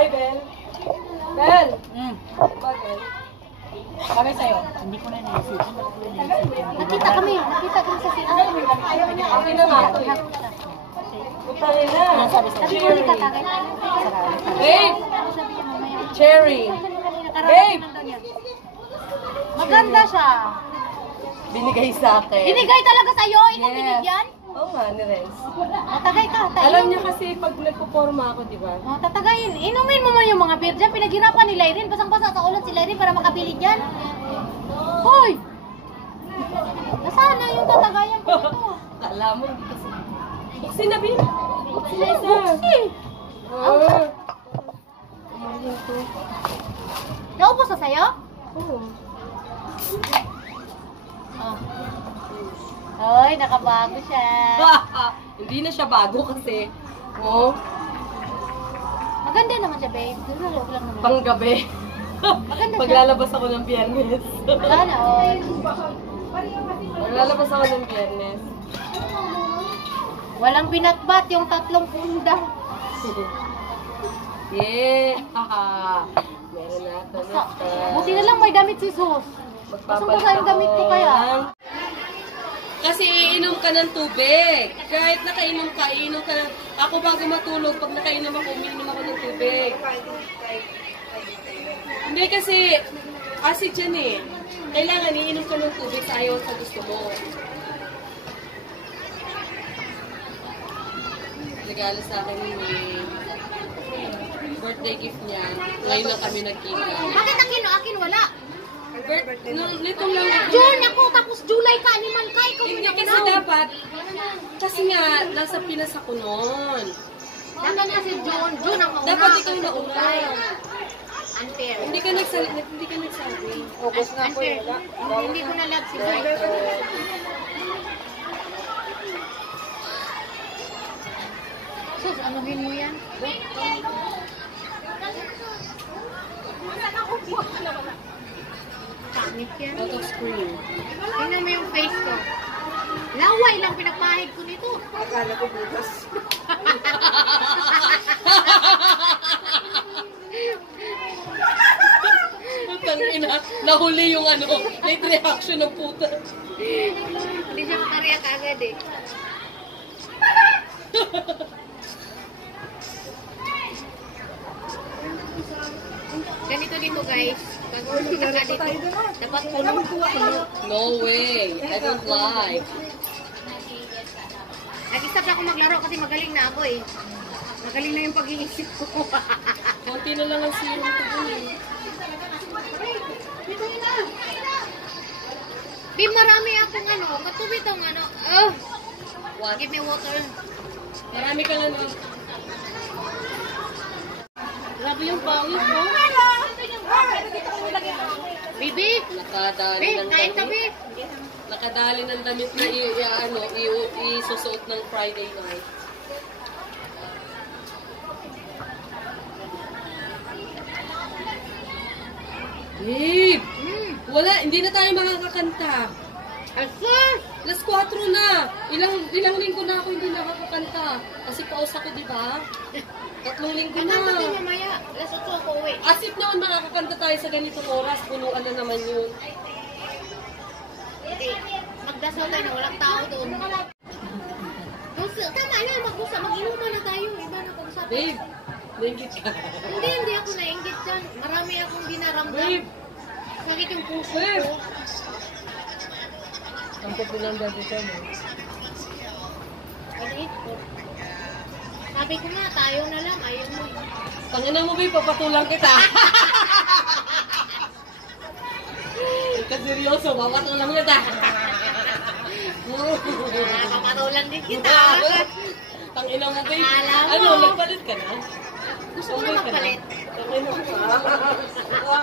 Hi, Bel. Bel! Bagay. Bagay sa'yo. Hindi ko na naisip. Nakita kami sa sila. Okay na nga ito eh. Putangin na. Cherry. Babe! Cherry. Babe! Maganda siya. Binigay sa akin. Binigay talaga sa'yo? Ikaw binigyan? Oo nga, ni Renz. Tatagay ka. Alam niya kasi pag nagpo-forma ako, di ba? Tatagayin. Inumin mo man yung mga beer dyan. Pinaghirapan ni Lyrin. Basang-basa sa ulat si Lyrin para makabili dyan. Hoy! Nasaan na yung tatagayan ko ito? Alam mo, hindi kasi. Buksi na, Bin. Buksi na isa. Buksi! Umahin to. Naubos na sa'yo? Oo. Hoy, nakabago siya. Hindi na siya bago kasi. Oh, Maganda naman siya, babe. Love lang naman. panggabi. Maganda siya. Paglalabas ako ng Biyernes. Sana all. Paglalabas ako ng Biyernes. Walang binatbat yung 3 punda. Yeah! Meron na ito. Buti na lang may damit si Sus. Magpapalit Basang-basa yung damit ko kaya. Kasi iinom ka ng tubig. Kahit nakainom ka, iinom ka ng... Ako bago matulog, pag nakainom ako, umiinom ako ng tubig. Hindi kasi, acid yan eh. Kailangan iinom ka ng tubig sa ayaw sa gusto mo. Regalo sa akin yung birthday gift niya. Ngayon lang kami nagkita. Bakit akin wala? Nitong lang. June ako, tapos July ka, animal ka, ikaw Hindi muna kasi dapat, kasi nga, nasa Pinas ako noon. Dapat nga si June ang mauna. Dapat ikaw na una. Unfair. Hindi ka nagsabi. Ubus nga po wala. Hindi ko na love si Bright. Sus, anuhin mo yan? Pangit yan. Out of screen. Tingnan mo yung face ko. Laway lang pinapahid ko nito. Akala ko bukas. Tangina, nahuli yung late reaction ng puta. Hindi siya makariyak agad eh. Ganito dito guys. Pag pumunta ka dito, dapat puno. No way. I don't lie. Nag-stop na ako maglaro kasi magaling na ako eh. Magaling na yung pag-iisip ko. Konti na lang ang serum ko dun eh. Di marami akong katubit ang Oh! What? Give me water. Marami kang Grabe yung pawis ko. Bibi! Nakadali Bib, ng kain ka, damit. Bib! Nakadali ng damit na isusuot ng Friday night. Babe! Wala, hindi na tayo makakakanta. Asas! Alas 4 na. Ilang linggo na ako hindi nakakakanta. Kasi paus ako, di ba? 3 linggo na. Kakanta ko mamaya. Alas 8 ako uwi. As if naman makakakanta tayo sa ganitong oras, punuan na naman yun. Hindi. Magdasal tayo na walang tao doon. Tama na, mag-inuman na tayo. Iba na pag-usapan. Babe, naingit ka. Hindi ako nainggit dyan. Marami akong dinaramdam. Babe! Sakit yung puso Babe! ko. Ang populang dati ka mo. Maliit ko. Sabi ko nga, tayo na lang. Ayaw mo. Tangina mo, babe, papatulang kita. Ito seryoso, papatulang kita. Papatulan din kita. Tangina mo, babe. Akala mo. Ano, nagpalit ka na? Gusto ko na magpalit. Tangina mo.